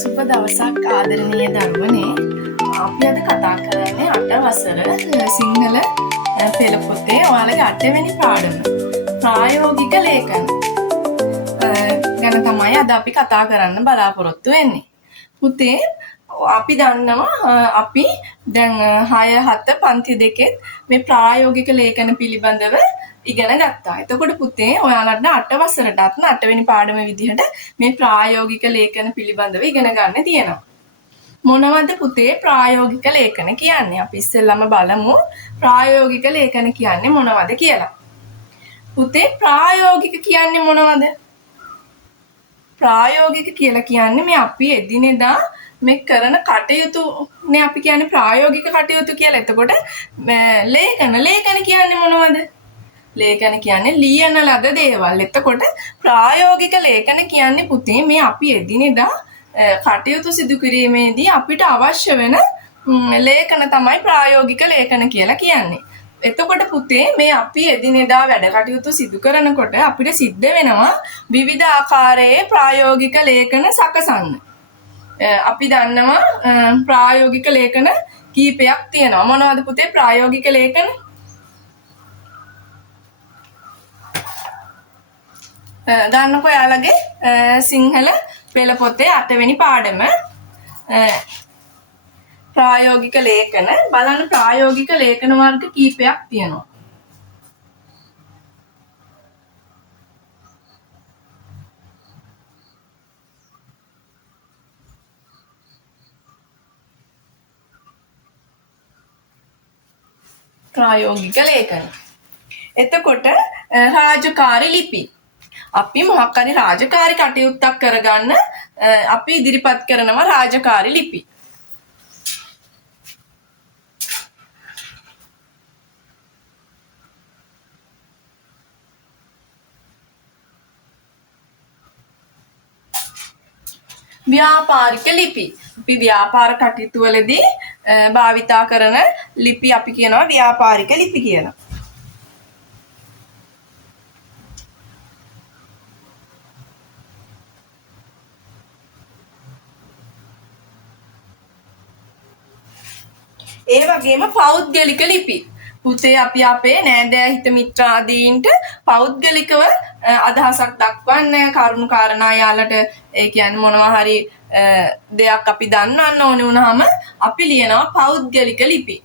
සුබ දවසක් ආදරණීය දරුවනේ. අපි අද කතා කරන්නේ 8 වසර සිංහල පෙළ පොතේ ඔයාලගේ 8 වෙනි පාඩම ප්‍රායෝගික ලේඛන ගැන තමයි අද අපි කතා කරන්න බලාපොරොත්තු වෙන්නේ. පුතේ අපි දන්නවා අපි දැන් 6 7 පන්ති දෙකෙත් මේ ප්‍රායෝගික ලේඛන පිළිබඳව ඉගෙන ගත්තා. එතකොට පුතේ ඔයාලට 8 වසරටත් 8 වෙනි පාඩම විදිහට මේ ප්‍රායෝගික ලේඛන පිළිබඳව ඉගෙන ගන්න තියෙනවා. මොනවද පුතේ ප්‍රායෝගික ලේඛන කියන්නේ? අපි ඉස්සෙල්ලාම බලමු ප්‍රායෝගික ලේඛන කියන්නේ මොනවද කියලා. පුතේ ප්‍රායෝගික කියන්නේ මොනවද? ප්‍රායෝගික කියලා කියන්නේ මේ අපි එදිනෙදා මේ කරන කටයුතුනේ අපි කියන්නේ ප්‍රායෝගික කටයුතු කියලා. එතකොට ලේඛන කියන්නේ මොනවද? ලේඛන කියන්නේ ලියන ලද දේවල්. එතකොට ප්‍රායෝගික ලේඛන කියන්නේ පුතේ මේ අපි එදිනෙදා කටයුතු සිදු කිරීමේදී අපිට අවශ්‍ය වෙන ලේඛන තමයි ප්‍රායෝගික ලේඛන කියලා කියන්නේ. එතකොට පුතේ මේ අපි එදිනෙදා වැඩ කටයුතු සිදු කරනකොට අපිට සිද්ධ වෙනවා විවිධ ආකාරයේ ප්‍රායෝගික ලේඛන සකසන්න. අපි දන්නවා ප්‍රායෝගික ලේඛන කීපයක් තියෙනවා. මොනවද පුතේ ප්‍රායෝගික ලේඛන? ගන්නකො යාළගේ සිංහල පෙළ පොතේ 8 වෙනි පාඩම ප්‍රායෝගික ලේඛන බලන්න. ප්‍රායෝගික ලේඛන වර්ග කීපයක් තියෙනවා. ප්‍රායෝගික ලේඛන. එතකොට රාජකාරී ලිපි. අපි මොකක් හරි රාජකාරී කටයුත්තක් කරගන්න අපි ඉදිරිපත් කරනවා රාජකාරී ලිපි. ව්‍යාපාරික ලිපි. අපි ව්‍යාපාර කටයුතු වලදී භාවිතා කරන ලිපි අපි කියනවා ව්‍යාපාරික ලිපි කියලා. ඒ වගේම පෞද්ගලික ලිපි. පුතේ අපි අපේ නෑදෑ හිත මිත්‍රාදීන්ට පෞද්ගලිකව අදහසක් දක්වන්න කරුණු කාරණා යාලට ඒ කියන්නේ මොනවා හරි දෙයක් අපි දන්වන්න ඕනේ වුණාම අපි ලියනවා පෞද්ගලික ලිපි.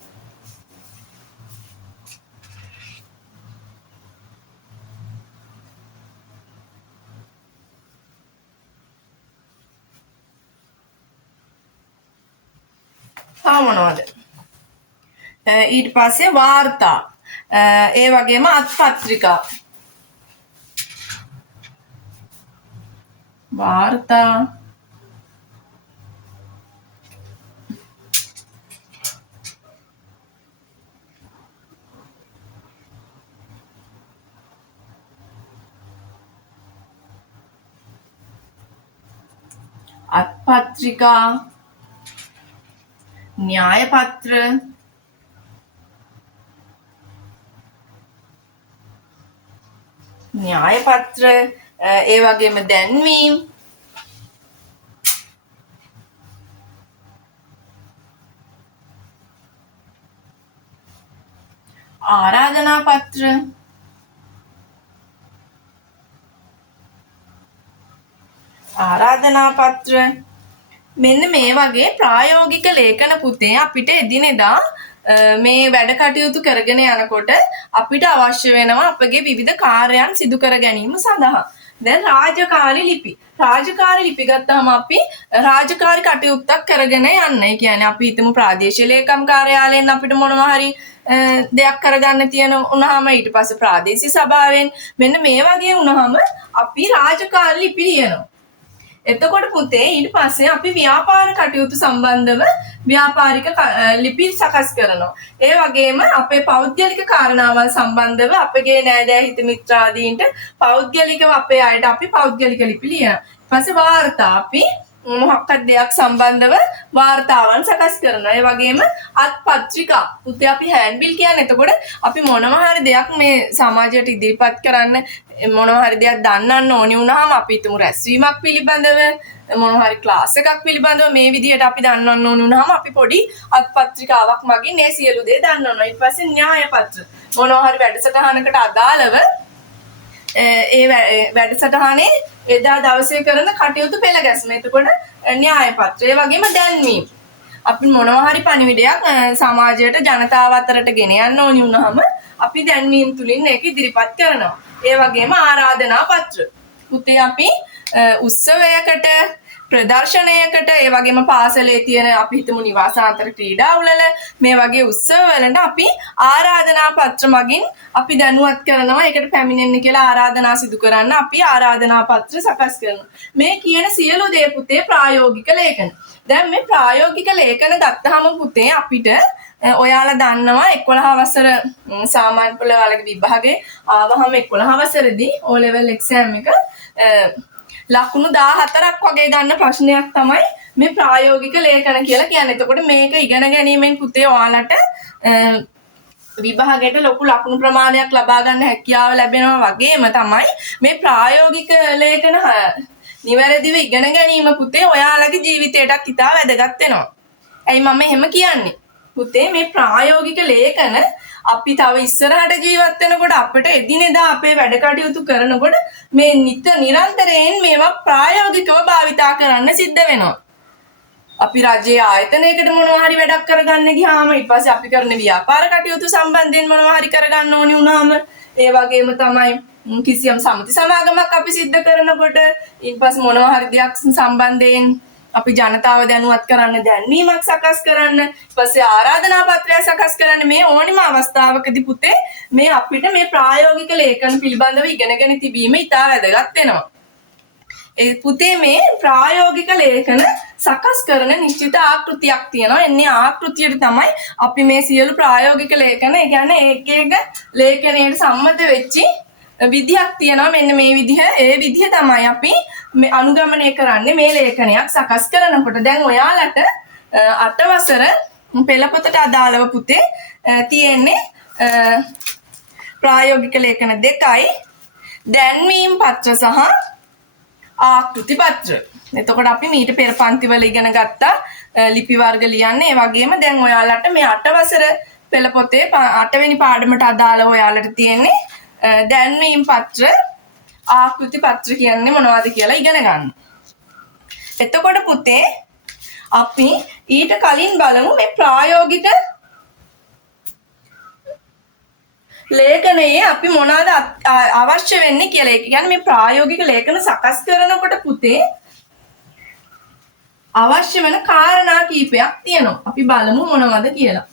තා මොනවද? ඊට පස්සේ වාර්තා, ඒ වගේම අත්පත්‍රිකා. වාර්තා, අත්පත්‍රිකා, න්‍යාය පත්‍ර, න්‍යාය පත්‍ර, ඒ වගේම දැන්වීම්, ආරාධනා පත්‍ර, මෙන්න මේ වගේ ප්‍රායෝගික ලේඛන පුතේ අපිට එදිනෙදා මේ වැඩ කටයුතු කරගෙන යනකොට අපිට අවශ්‍ය වෙනවා අපගේ විවිධ කාර්යයන් සිදු කර ගැනීම සඳහා. දැන් රාජකාරී ලිපි. රාජකාරී ලිපි ගත්තාම අපි රාජකාරී කටයුත්තක් කරගෙන යන්න. ඒ කියන්නේ අපි හිතමු ප්‍රාදේශීය ලේකම් කාර්යාලයෙන් අපිට මොනවා හරි දෙයක් කරගන්න තියෙන වුණාම ඊට පස්සේ ප්‍රාදේශීය සභාවෙන් මෙන්න මේ වගේ වුණාම අපි රාජකාරී ලිපි ලියනවා. එතකොට පුතේ ඊට පස්සේ අපි ව්‍යාපාර කටයුතු සම්බන්ධව ව්‍යාපාරික ලිපි සකස් කරනවා. ඒ වගේම අපේ පෞද්ගලික කාරණාවල් සම්බන්ධව අපගේ නෑදෑ හිත මිත්‍රාදීන්ට පෞද්ගලිකව අපේ අයට අපි පෞද්ගලික ලිපි ලියනවා. ඊට පස්සේ වාර්තා අපි මොකක්ද දෙයක් සම්බන්ධව වාර්තාවන් සකස් කරනවා. ඒ වගේම අත්පත්‍රිකා. පුතේ අපි හෑන්ඩ්බිල් කියන්නේ එතකොට අපි මොනවා හරි දෙයක් මේ සමාජයට ඉදිරිපත් කරන්න මොනවා හරි දෙයක් දන්නන්න ඕනි වුණාම අපි හිතමු රැස්වීමක් පිළිබඳව මොනවා හරි ක්ලාස් එකක් පිළිබඳව මේ විදිහට අපි දන්නන්න ඕනි වුණාම අපි පොඩි අත්පත්‍රිකාවක් මගින් මේ සියලු දේ දන්නනවා. ඊට පස්සේ න්‍යාය පත්‍ර. මොනවා හරි වැඩසටහනකට අදාළව ඒ වැඩසටහනේ එදා දවසේ කරන කටයුතු පෙළ ගැස්ම. එතකොට න්‍යාය පත්‍රය. ඒ වගේම දැන්වීම. අපි මොනවා හරි පණිවිඩයක් සමාජයට ජනතාව අතරට ගෙන යන්න ඕනි වුණාම අපි දැන්වීම තුලින් ඒක ඉදිරිපත් කරනවා. ඒ වගේම ආරාධනා පත්‍ර. පුතේ අපි උත්සවයකට ප්‍රදර්ශනයකට ඒ වගේම පාසලේ තියෙන අපි හිතමු නිවාසාන්තර ක්‍රීඩා උළෙල මේ වගේ උත්සව වලට අපි ආරාධනා පත්‍ර මගින් අපි දැනුවත් කරනවා ඒකට පැමිණෙන්න කියලා ආරාධනා සිදු කරන්න අපි ආරාධනා පත්‍ර සකස් කරනවා. මේ කියන සියලු දේ පුතේ ප්‍රායෝගික ලේඛන. දැන් මේ ප්‍රායෝගික ලේඛන ගත්තාම පුතේ අපිට ඔයාලා දන්නවා 11 වසර සාමාන්‍ය පෙළ වලගේ විභාගේ ආවහම 11 වසරේදී O level exam එක ලකුණු 14ක් වගේ ගන්න ප්‍රශ්නයක් තමයි මේ ප්‍රායෝගික ලේඛන කියලා කියන්නේ. එතකොට මේක ඉගෙන ගැනීමෙන් පුතේ ඔයාලට විභාගයට ලොකු ලකුණු ප්‍රමාණයක් ලබා ගන්න හැකියාව ලැබෙනවා වගේම තමයි මේ ප්‍රායෝගික ලේඛන නිවැරදිව ඉගෙන ගැනීම පුතේ ඔයාලගේ ජීවිතයටත් ඉතා වැදගත් වෙනවා. ඇයි මම එහෙම කියන්නේ? පුතේ මේ ප්‍රායෝගික ලේඛන අපි තව ඉස්සරහට ජීවත් වෙනකොට අපිට එදිනෙදා අපේ වැඩ කටයුතු කරනකොට මේ නිරන්තරයෙන් මේවා ප්‍රායෝගිකව භාවිතා කරන්න සිද්ධ වෙනවා. අපි රජයේ ආයතනයකට මොනවා හරි වැඩක් කරගන්න ගියාම ඊට පස්සේ අපි කරන ව්‍යාපාර කටයුතු සම්බන්ධයෙන් මොනවා හරි කරගන්න ඕනි වුණාම ඒ වගේම තමයි කිසියම් සමිති සමාගමක් අපි සිද්ධ කරනකොට ඊට පස්සේ මොනවා හරි දෙයක් සම්බන්ධයෙන් අපි ජනතාව දැනුවත් කරන්න දැන්වීමක් සකස් කරන්න ඊට පස්සේ ආරාධනා පත්‍රයක් සකස් කරන්න මේ ඕනිම අවස්ථාවකදී පුතේ මේ අපිට මේ ප්‍රායෝගික ලේඛන පිළිබඳව ඉගෙනගෙන තිබීම ඉතා වැදගත් වෙනවා. ඒ පුතේ මේ ප්‍රායෝගික ලේඛන සකස් කරන නිශ්චිත ආකෘතියක් තියෙනවා. එන්නේ ආකෘතියට තමයි අපි මේ සියලු ප්‍රායෝගික ලේඛන ඒ කියන්නේ එක එක ලේඛනයට සම්මත වෙච්චි විදිහක් තියෙනවා. මෙන්න මේ ඒ විදිහ තමයි අපි මේ අනුගමනය කරන්නේ මේ ලේඛනයක් සකස් කරනකොට. දැන් ඔයාලට 8 වසර පෙළපොතට අදාළව පුතේ තියෙන්නේ ප්‍රායෝගික ලේඛන දෙකයි දැන්වීම් පත්‍ර සහ ආකෘති පත්‍ර. එතකොට අපි මීට පෙර පන්තිවල ඉගෙන ගත්තා ලිපි වර්ග ලියන්න. ඒ වගේම දැන් ඔයාලට මේ 8 වසර පෙළපොතේ 8 වෙනි පාඩමට අදාළව ඔයාලට තියෙන්නේ දැන්වීම් පත්‍ර ආකෘති පත්‍ර කියන්නේ මොනවද කියලා ඉගෙන ගන්න. එතකොට පුතේ අපි ඊට කලින් බලමු මේ ප්‍රායෝගික ලේඛනයේ අපි මොනවද අවශ්‍ය වෙන්නේ කියලා. ඒ කියන්නේ මේ ප්‍රායෝගික ලේඛන සකස් කරනකොට පුතේ අවශ්‍ය වෙන කාරණා කීපයක් තියෙනවා. අපි බලමු මොනවද කියලා.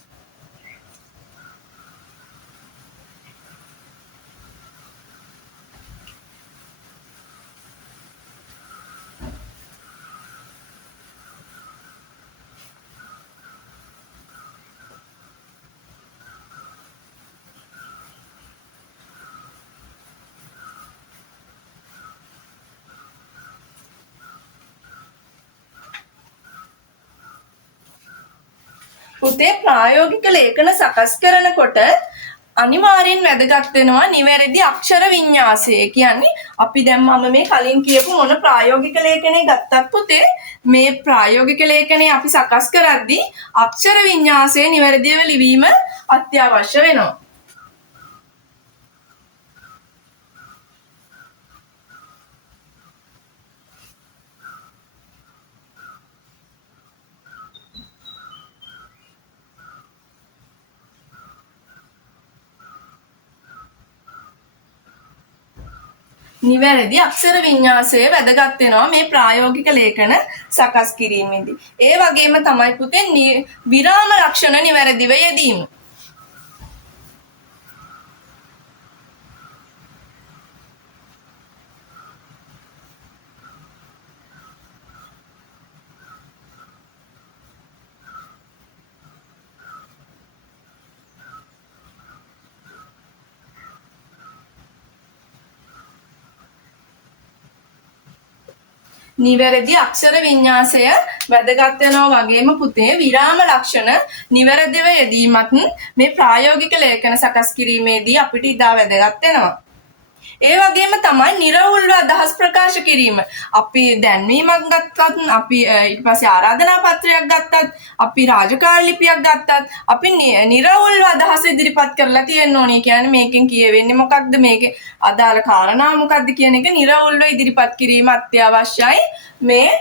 පුතේ ප්‍රායෝගික ලේඛන සකස් කරනකොට අනිවාර්යෙන් වැදගත් වෙනවා නිවැරදි අක්ෂර වින්‍යාසය. කියන්නේ අපි දැන් මම මේ කලින් කියපු මොන ප්‍රායෝගික ලේඛනය ගත්තත් පුතේ මේ ප්‍රායෝගික ලේඛනය අපි සකස් කරද්දී අක්ෂර වින්‍යාසය නිවැරදිව ලිවීම අත්‍යවශ්‍ය වෙනවා. නිවැරදි අක්ෂර වින්‍යාසය වැදගත් වෙනවා මේ ප්‍රායෝගික ලේඛන සකස් කිරීමේදී. ඒ වගේම තමයි පුතේ විරාම ලක්ෂණ නිවැරදිව යෙදීම. නිවැරදි අක්ෂර වින්‍යාසය වැදගත් වෙනවා වගේම පුතේ විරාම ලක්ෂණ නිවැරදිව යෙදීමත් මේ ප්‍රායෝගික ලේඛන සකස් කිරීමේදී අපිට ඉතා වැදගත් වෙනවා. ඒ වගේම තමයි නිර්වුල්ව අදහස් ප්‍රකාශ කිරීම. අපි දැන්වීමක් ගත්තත්, අපි ඊට පස්සේ ආරාධනා පත්‍රයක් ගත්තත්, අපි රාජකාරී ලිපියක් ගත්තත්, අපි නිර්වුල්ව අදහස් ඉදිරිපත් කරලා තියෙන්න ඕනේ. කියන්නේ මේකෙන් කියවෙන්නේ මොකක්ද, මේකේ අදාළ කාරණා මොකක්ද කියන එක නිර්වුල්ව ඉදිරිපත් කිරීම අත්‍යවශ්‍යයි මේ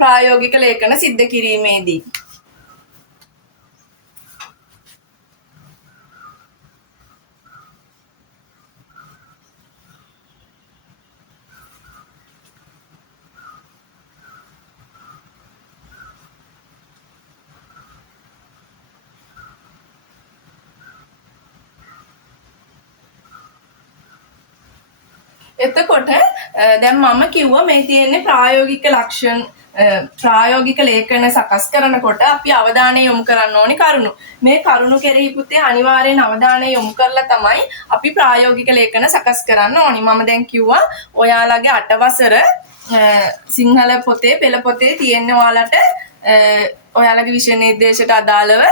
ප්‍රායෝගික ලේඛන සිද්ධ කිරීමේදී. එතකොට දැන් මම කිව්වා මේ තියෙන්නේ ප්‍රායෝගික ලක්ෂණ ප්‍රායෝගික ලේඛන සකස් කරනකොට අපි අවධානය යොමු කරන්න ඕනි කරුණු. මේ කරුණු කෙරෙහි පුතේ අනිවාර්යෙන් අවධානය යොමු කරලා තමයි අපි ප්‍රායෝගික ලේඛන සකස් කරන්න ඕනි. මම දැන් කිව්වා ඔයාලගේ 8 වසර සිංහල පොතේ පෙළ පොතේ තියෙන ඔයාලට ඔයාලගේ විෂය නිර්දේශයට අදාළව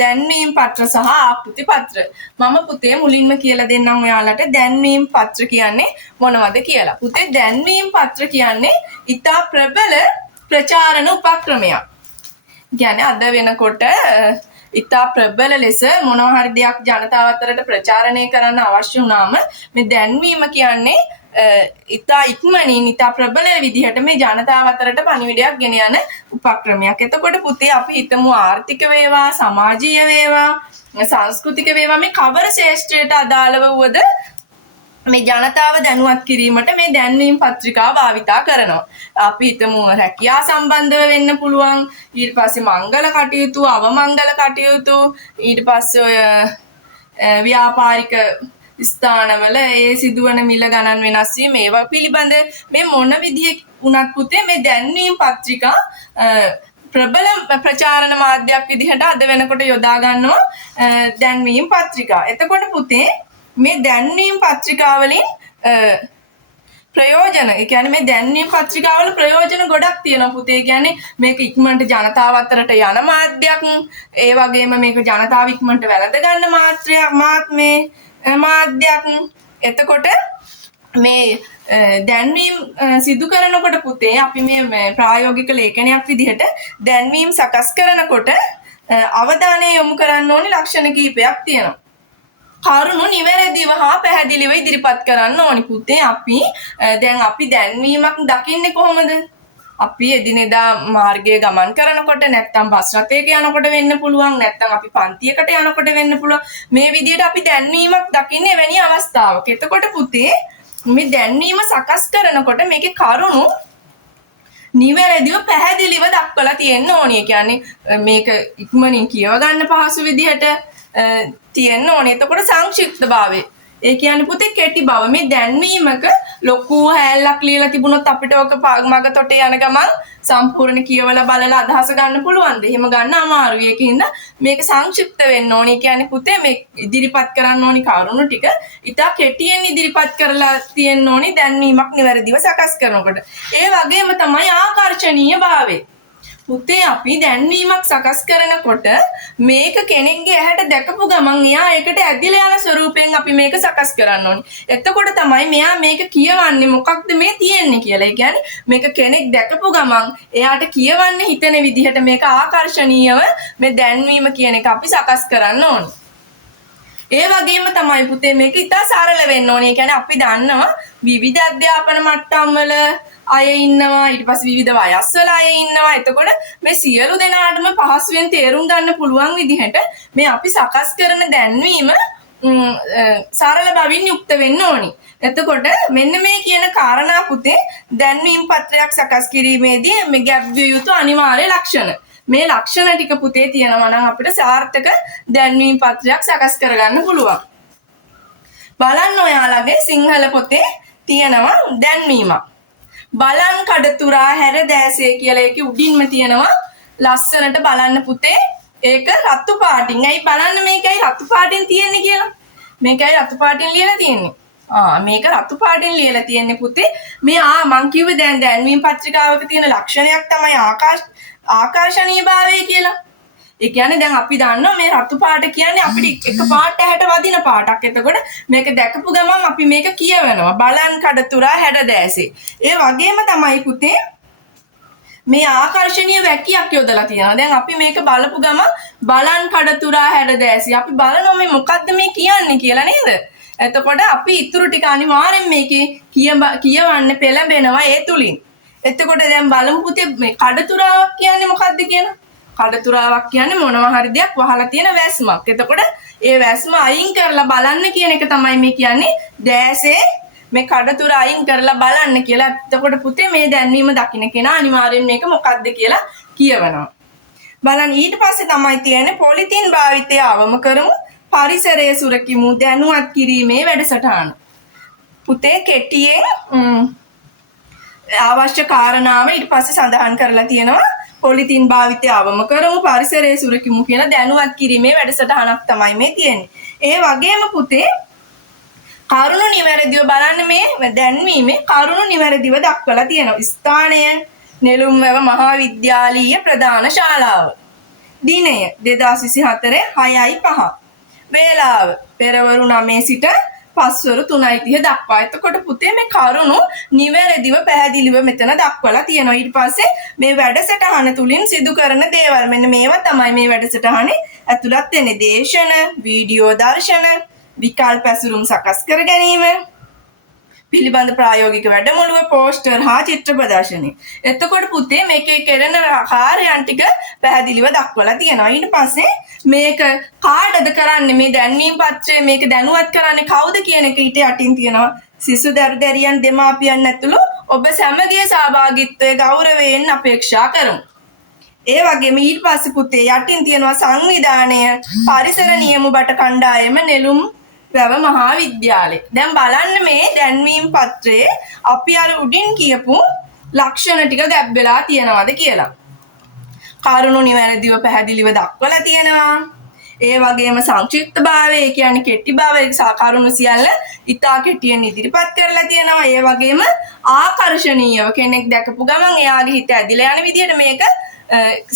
දැන්වීම් පත්‍ර සහ ආකෘති පත්‍ර. මම පුතේ මුලින්ම කියලා දෙන්නම් ඔයාලට දැන්වීම් පත්‍ර කියන්නේ මොනවද කියලා. පුතේ දැන්වීම් පත්‍ර කියන්නේ ඉතා ප්‍රබල ප්‍රචාරණ උපක්‍රමයක්. කියන්නේ අද වෙනකොට ඉතා ප්‍රබල ලෙස මොනවා හරි දෙයක් ජනතාව අතරට ප්‍රචාරණය කරන්න අවශ්‍ය වුණාම මේ දැන්වීම කියන්නේ ඉතා ඉක්මනින් ඉතා ප්‍රබල විදිහට මේ ජනතාව අතරට පණිවිඩයක් ගෙන යන උපක්‍රමයක්. එතකොට පුතේ අපි හිතමු ආර්ථික වේවා, සමාජීය වේවා, සංස්කෘතික වේවා මේ කවර ශේෂ්ත්‍රයට අදාළව වුවද මේ ජනතාව දැනුවත් කිරීමට මේ දැන්වීම් පත්‍රිකා භාවිතා කරනවා. අපි හිතමු රැකියා සම්බන්ධව වෙන්න පුළුවන්, ඊට පස්සේ මංගල කටයුතු, අවමංගල කටයුතු, ඊට පස්සේ ඔය ව්‍යාපාරික ස්ථානවල ඒ සිදුවන මිල ගණන් වෙනස් වීම ඒවා පිළිබඳ මේ මොන විදිහේ වුණත් පුතේ මේ දැන්වීම් පත්‍රිකා ප්‍රබල ප්‍රචාරණ මාධ්‍යයක් විදිහට අද වෙනකොට යොදා ගන්නවා දැන්වීම් පත්‍රිකා. එතකොට පුතේ මේ දැන්වීම් පත්‍රිකාවලින් ප්‍රයෝජන, ඒ කියන්නේ මේ දැන්වීම් පත්‍රිකාවල ප්‍රයෝජන ගොඩක් තියෙනවා පුතේ. කියන්නේ මේක ඉක්මනට ජනතාව අතරට යන මාධ්‍යයක්, ඒ වගේම මේක ජනතාව ඉක්මනට වැළඳ ගන්න මාධ්‍යයක්. එතකොට මේ දැන්වීම් සිදු කරනකොට පුතේ අපි මේ ප්‍රායෝගික ලේඛනයක් විදිහට දැන්වීම් සකස් කරනකොට අවධානය යොමු කරන්න ඕනි ලක්ෂණ කිහිපයක් තියෙනවා. කරුණු නිවැරදිව හා පැහැදිලිව ඉදිරිපත් කරන්න ඕනි පුතේ. අපි දැන්වීමක් දකින්නේ කොහොමද? අපි එදිනෙදා මාර්ගයේ ගමන් කරනකොට, නැත්නම් බස් රථයක යනකොට වෙන්න පුළුවන්, නැත්නම් අපි පන්තියකට යනකොට වෙන්න පුළුවන්. මේ විදිහට අපි දැන්වීමක් දකින්නේ එවැනි අවස්ථාවක. එතකොට පුතේ මේ දැන්වීම සකස් කරනකොට මේකේ කරුණු නිවැරදිව පැහැදිලිව දක්වලා තියෙන්න ඕනේ. කියන්නේ මේක ඉක්මනින් කියව ගන්න පහසු විදිහට තියෙන්න ඕනේ. එතකොට සංක්ෂිප්තභාවය. ඒ කියන්නේ පුතේ කෙටි බව. මේ දැන්වීමක ලොකු හැලක් ලියලා තිබුණොත් අපිට ඔක මග තොටේ යන ගමන් සම්පූර්ණ කියවලා බලලා අදහස ගන්න පුළුවන්ද? එහෙම ගන්න අමාරුයි. ඒකින්ද මේක සංක්ෂිප්ත වෙන්න ඕනේ. කියන්නේ පුතේ මේ ඉදිරිපත් කරන්න ඕනි කරුණු ටික ඉතා කෙටියෙන් ඉදිරිපත් කරලා තියෙන්න ඕනි දැන්වීමක් නිවැරදිව සකස් කරනකොට. ඒ වගේම තමයි ආකර්ෂණීය භාවය. පුතේ අපි දැන්වීමක් සකස් කරනකොට මේක කෙනෙක්ගේ ඇහැට දැකපු ගමන් එයා ඒකට ඇදිලා යන ස්වරූපයෙන් අපි මේක සකස් කරන්න ඕනේ. එතකොට තමයි මෙයා මේක කියවන්නේ මොකක්ද මේ තියෙන්නේ කියලා. ඒ කියන්නේ මේක කෙනෙක් දැකපු ගමන් එයාට කියවන්න හිතෙන විදිහට මේක ආකර්ෂණීයව මේ දැන්වීම කියන එක අපි සකස් කරන්න ඕනේ. ඒ වගේම තමයි පුතේ මේක ඉතා සරල වෙන්න ඕනේ. කියන්නේ අපි දන්නවා විවිධ අධ්‍යාපන මට්ටම් වල අය ඉන්නවා, ඊට පස්සේ විවිධ වයස්වල අය ඉන්නවා. එතකොට මේ සියලු දෙනාටම පහසුවෙන් තේරුම් ගන්න පුළුවන් විදිහට මේ අපි සකස් කරන දැන්වීම සරල බවින් යුක්ත වෙන්න ඕනි. එතකොට මෙන්න මේ කියන කාරණා පුතේ දැන්වීම් පත්‍රයක් සකස් කිරීමේදී මේ ගැබ්විය යුතු අනිවාර්ය ලක්ෂණ. මේ ලක්ෂණ ටික පුතේ තියෙනවා නම් අපිට සාර්ථක දැන්වීම් පත්‍රයක් සකස් කරගන්න පුළුවන්. බලන්න ඔයාලගේ සිංහල පොතේ තියෙනවා දැන්වීමක්. බලන් කඩතුරා හැර දෑසේ කියලා ඒකේ උඩින්ම තියෙනවා ලස්සනට බලන්න පුතේ. ඒක රතු පාටින්. ඇයි බලන්න මේකයි රතු පාටින් තියෙන්නේ කියලා. මේකයි රතු පාටින් ලියලා තියෙන්නේ. මේක රතු පාටින් ලියලා තියෙන්නේ පුතේ. මේ මං කිව්වේ දැන් දැන්වීම පත්‍රිකාවක තියෙන ලක්ෂණයක් තමයි ආකර්ෂණීයභාවය කියලා. ඒ කියන්නේ දැන් අපි දන්නවා මේ රතු පාට කියන්නේ අපිට එක පාට හැට වදින පාටක්. එතකොට මේක දැකපු ගමන් අපි මේක කියවනවා. බලන් කඩතුරා හැඩ දැසේ. ඒ වගේම තමයි පුතේ මේ ආකර්ෂණීය වැකියක් යොදලා තියෙනවා. දැන් අපි මේක බලපු ගමන් බලන් කඩතුරා හැඩ දැසි. අපි බලනවා මේ මොකද්ද මේ කියන්නේ කියලා නේද? එතකොට අපි ඊටු ටික අනිවාර්යෙන් මේකේ කියවන්න පෙළඹෙනවා ඒ තුලින්. එතකොට දැන් බලමු පුතේ මේ කඩතුරාවක් කියන්නේ මොකද්ද කියලා? කඩතුරාවක් කියන්නේ මොනවා හරි දෙයක් වහලා තියෙන වැස්මක්. එතකොට ඒ වැස්ම අයින් කරලා බලන්න කියන එක තමයි මේ කියන්නේ දැසේ මේ කඩතුර අයින් කරලා බලන්න කියලා. එතකොට පුතේ මේ දැන්වීම දකින්න කෙනා අනිවාර්යෙන් මේක මොකද්ද කියලා කියවනවා. බලන්න ඊට පස්සේ තමයි තියෙන්නේ පොලිතින් භාවිතය අවම කරමු. පරිසරය සුරකිමු දැනුවත් කිරීමේ වැඩසටහන. පුතේ කෙටියෙන් අවශ්‍ය කාරණාව ඊට පස්සේ සඳහන් කරලා තියෙනවා. පොලිතින් භාවිතය අවම කරමු පරිසරය සුරකිමු කියන දැනුවත් කිරීමේ වැඩසටහනක් තමයි මේ තියෙන්නේ. ඒ වගේම පුතේ කරුණු නිවැරදිව බලන්න මේ දැන්වීමේ කරුණු නිවැරදිව දක්වලා තියෙනවා. ස්ථානය නෙළුම්වැව මහාවිද්‍යාලීය ප්‍රධාන ශාලාව. දිනය 2024 6:05. වේලාව පෙරවරු 9 සිට පස්වරු 3:30 දක්වා. එතකොට පුතේ මේ කරුණු නිවැරදිව පැහැදිලිව මෙතන දක්වලා තියෙනවා. ඊට පස්සේ මේ වැඩසටහන තුලින් සිදු කරන දේවල් මෙන්න මේවා තමයි මේ වැඩසටහනේ ඇතුළත් වෙන්නේ. දේශන, වීඩියෝ දර්ශන, විකල්ප ඇසුරුම් සකස් කර ගැනීම පිළිබඳ ප්‍රායෝගික වැඩමුළුව, පෝස්ටර් හා චිත්‍ර ප්‍රදර්ශනය. එතකොට පුතේ මේකේ කරන කාර්යයන් ටික පැහැදිලිව දක්වලා තියෙනවා. ඊට පස්සේ මේක කාටද කරන්නේ මේ දැන්වීම් පත්‍රය මේක දැනුවත් කරන්නේ කවුද කියන එක ඊට යටින් තියෙනවා. සිසු දරුදැරියන් දෙමාපියන් ඇතුළු ඔබ සැමගේ සහභාගීත්වය ගෞරවයෙන් අපේක්ෂා කරමු. ඒ වගේම ඊට පස්සේ පුතේ යටින් තියෙනවා සංවිධානය පරිසර නියම බට කණ්ඩායම නෙළුම් වැව මහාවිද්‍යාලය. දැන් බලන්න මේ දැන්වීම් පත්‍රයේ අපි අර උඩින් කියපු ලක්ෂණ ටික ගැබ් වෙලා තියෙනවද කියලා. කරුණු නිවැරදිව පැහැදිලිව දක්වලා තියෙනවා. ඒ වගේම සංක්ෂිප්ත භාවය කියන්නේ කෙටි භාවය කරුණු සියල්ල ඉතා කෙටියෙන් ඉදිරිපත් කරලා තියෙනවා. ඒ වගේම ආකර්ෂණීයව කෙනෙක් දැකපු ගමන් එයාගේ හිත ඇදිලා යන විදිහට මේක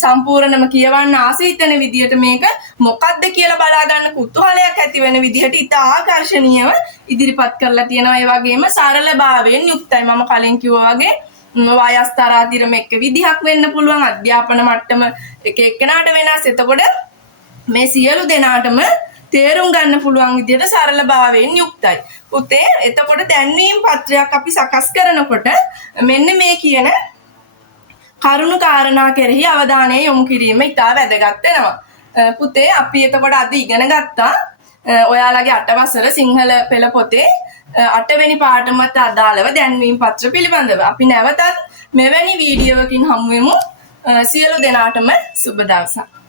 සම්පූර්ණම කියවන්න ආසයි හිතෙන විදිහට මේක මොකක්ද කියලා බලා ගන්න කුතුහලයක් ඇති වෙන විදිහට ඉතා ආකර්ෂණීයව ඉදිරිපත් කරලා තියෙනවා. ඒ වගේම සරලභාවයෙන් යුක්තයි. මම කලින් කිව්වා වගේ වයස් තරාතිරම එක විදිහක් වෙන්න පුළුවන්. අධ්‍යාපන මට්ටම එක එක්කෙනාට වෙනස්. එතකොට මේ සියලු දෙනාටම තේරුම් ගන්න පුළුවන් විදිහට සරලභාවයෙන් යුක්තයි. පුතේ එතකොට දැන්වීම් පත්‍රයක් අපි සකස් කරනකොට මෙන්න මේ කියන කරුණු කාරණා කෙරෙහි අවධානය යොමු කිරීම ඉතා වැදගත් වෙනවා. පුතේ අපි එතකොට අද ඉගෙන ගත්තා ඔයාලගේ 8 වසර සිංහල පෙළ පොතේ 8 වෙනි පාඩමට අදාළව දැන්වීම් පත්‍ර පිළිබඳව. අපි නැවතත් මෙවැනි වීඩියෝවකින් හමු වෙමු. සියලු දෙනාටම සුබ දවසක්.